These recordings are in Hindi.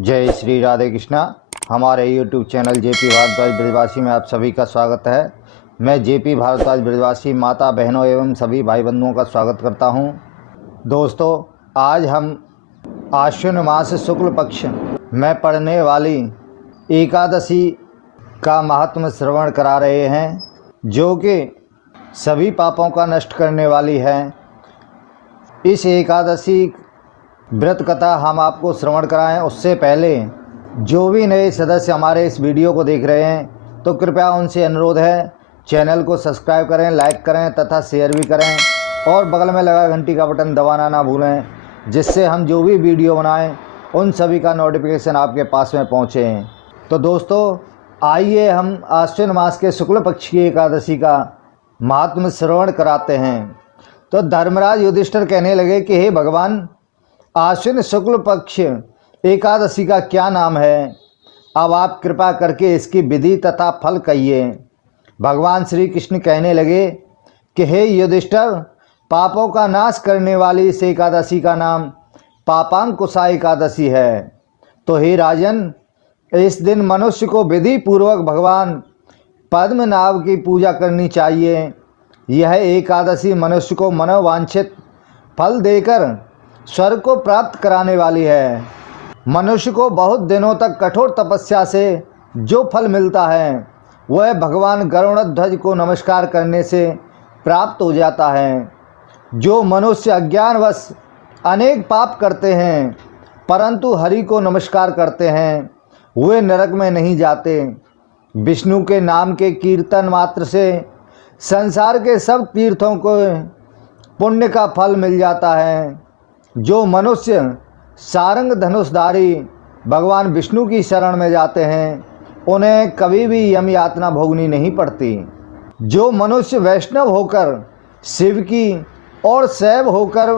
जय श्री राधे कृष्णा। हमारे YouTube चैनल जेपी भारद्वाज ब्रजवासी में आप सभी का स्वागत है। मैं जेपी भारद्वाज ब्रजवासी माता बहनों एवं सभी भाई बंधुओं का स्वागत करता हूं। दोस्तों, आज हम आश्विन मास शुक्ल पक्ष में पड़ने वाली एकादशी का महात्म्य श्रवण करा रहे हैं, जो कि सभी पापों का नष्ट करने वाली है। इस एकादशी व्रत कथा हम आपको श्रवण कराएं उससे पहले जो भी नए सदस्य हमारे इस वीडियो को देख रहे हैं तो कृपया उनसे अनुरोध है, चैनल को सब्सक्राइब करें, लाइक करें तथा शेयर भी करें और बगल में लगा घंटी का बटन दबाना ना भूलें, जिससे हम जो भी वीडियो बनाएं उन सभी का नोटिफिकेशन आपके पास में पहुँचे। तो दोस्तों, आइए हम आश्विन मास के शुक्ल पक्ष की एकादशी का महात्म्य श्रवण कराते हैं। तो धर्मराज युधिष्ठिर कहने लगे कि हे भगवान, आश्विन शुक्ल पक्ष एकादशी का क्या नाम है? अब आप कृपा करके इसकी विधि तथा फल कहिए। भगवान श्री कृष्ण कहने लगे कि हे युधिष्ठिर, पापों का नाश करने वाली इस एकादशी का नाम पापांकुशा एकादशी है। तो हे राजन, इस दिन मनुष्य को विधि पूर्वक भगवान पद्मनाभ की पूजा करनी चाहिए। यह एकादशी मनुष्य को मनोवांछित फल देकर स्वर्ग को प्राप्त कराने वाली है। मनुष्य को बहुत दिनों तक कठोर तपस्या से जो फल मिलता है वह भगवान गरुड़ध्वज को नमस्कार करने से प्राप्त हो जाता है। जो मनुष्य अज्ञानवश अनेक पाप करते हैं परंतु हरि को नमस्कार करते हैं वे नरक में नहीं जाते। विष्णु के नाम के कीर्तन मात्र से संसार के सब तीर्थों को पुण्य का फल मिल जाता है। जो मनुष्य सारंग धनुषधारी भगवान विष्णु की शरण में जाते हैं उन्हें कभी भी यम यातना भोगनी नहीं पड़ती। जो मनुष्य वैष्णव होकर शिव की और शैव होकर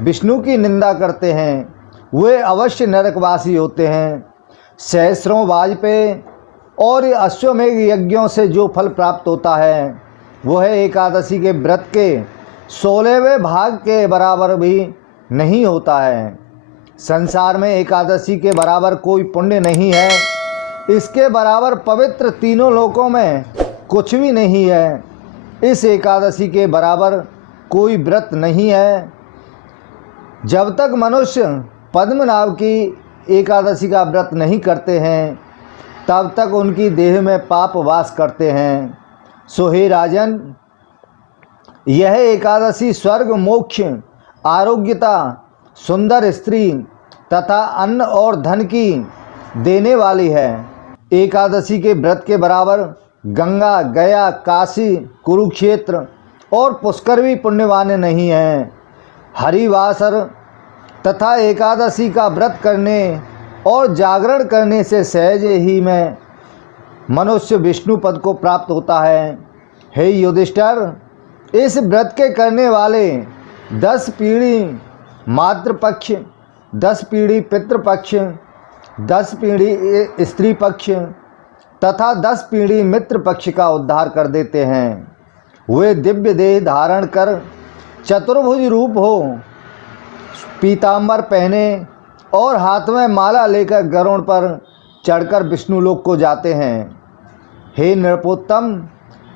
विष्णु की निंदा करते हैं वे अवश्य नरकवासी होते हैं। सहस्रों वाजपेयी और अश्वमेघ यज्ञों से जो फल प्राप्त होता है वह एकादशी के व्रत के 16वें भाग के बराबर भी नहीं होता है। संसार में एकादशी के बराबर कोई पुण्य नहीं है। इसके बराबर पवित्र तीनों लोकों में कुछ भी नहीं है। इस एकादशी के बराबर कोई व्रत नहीं है। जब तक मनुष्य पद्मनाभ की एकादशी का व्रत नहीं करते हैं तब तक उनकी देह में पाप वास करते हैं। सो हे राजन, यह एकादशी स्वर्ग, मोक्ष, आरोग्यता, सुंदर स्त्री तथा अन्न और धन की देने वाली है। एकादशी के व्रत के बराबर गंगा, गया, काशी, कुरुक्षेत्र और पुष्कर भी पुण्यवान नहीं हैं। हरिवासर तथा एकादशी का व्रत करने और जागरण करने से सहज ही में मनुष्य विष्णु पद को प्राप्त होता है। हे युधिष्ठिर, इस व्रत के करने वाले 10 पीढ़ी मातृपक्ष, 10 पीढ़ी पितृपक्ष, 10 पीढ़ी स्त्री पक्ष तथा 10 पीढ़ी मित्र पक्ष का उद्धार कर देते हैं। वे दिव्य देह धारण कर चतुर्भुज रूप हो, पीताम्बर पहने और हाथ में माला लेकर गरुड़ पर चढ़कर विष्णु लोक को जाते हैं। हे नृपोत्तम,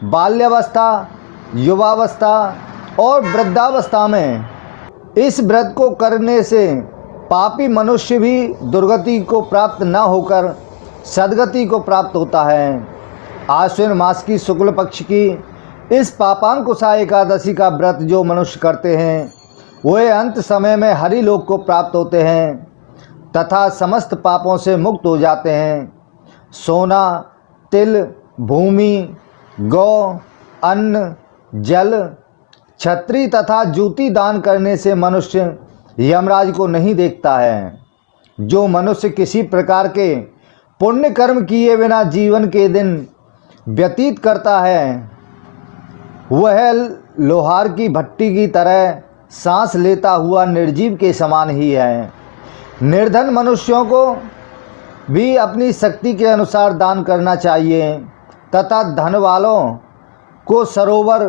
बाल्यावस्था, युवावस्था और वृद्धावस्था में इस व्रत को करने से पापी मनुष्य भी दुर्गति को प्राप्त न होकर सद्गति को प्राप्त होता है। आश्विन मास की शुक्ल पक्ष की इस पापांकुशा एकादशी का व्रत जो मनुष्य करते हैं वे अंत समय में हरि लोक को प्राप्त होते हैं तथा समस्त पापों से मुक्त हो जाते हैं। सोना, तिल, भूमि, गौ, अन्न, जल, छत्री तथा जूती दान करने से मनुष्य यमराज को नहीं देखता है। जो मनुष्य किसी प्रकार के पुण्य कर्म किए बिना जीवन के दिन व्यतीत करता है वह लोहार की भट्टी की तरह सांस लेता हुआ निर्जीव के समान ही है। निर्धन मनुष्यों को भी अपनी शक्ति के अनुसार दान करना चाहिए तथा धन वालों को सरोवर,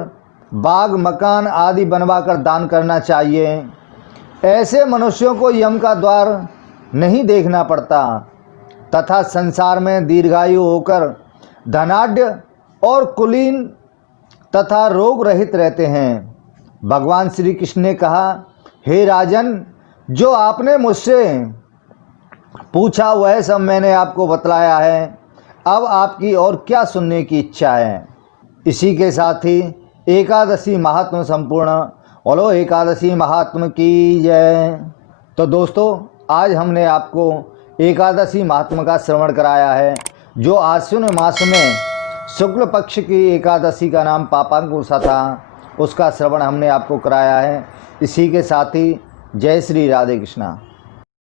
बाग, मकान आदि बनवाकर दान करना चाहिए। ऐसे मनुष्यों को यम का द्वार नहीं देखना पड़ता तथा संसार में दीर्घायु होकर धनाढ्य और कुलीन तथा रोग रहित रहते हैं। भगवान श्री कृष्ण ने कहा, हे राजन, जो आपने मुझसे पूछा वह सब मैंने आपको बतलाया है। अब आपकी और क्या सुनने की इच्छा है। इसी के साथ ही एकादशी महात्म संपूर्ण। बोलो एकादशी महात्म की जय। तो दोस्तों, आज हमने आपको एकादशी महात्म का श्रवण कराया है, जो आश्विन मास में शुक्ल पक्ष की एकादशी का नाम पापांकुशा था, उसका श्रवण हमने आपको कराया है। इसी के साथ ही जय श्री राधे कृष्णा।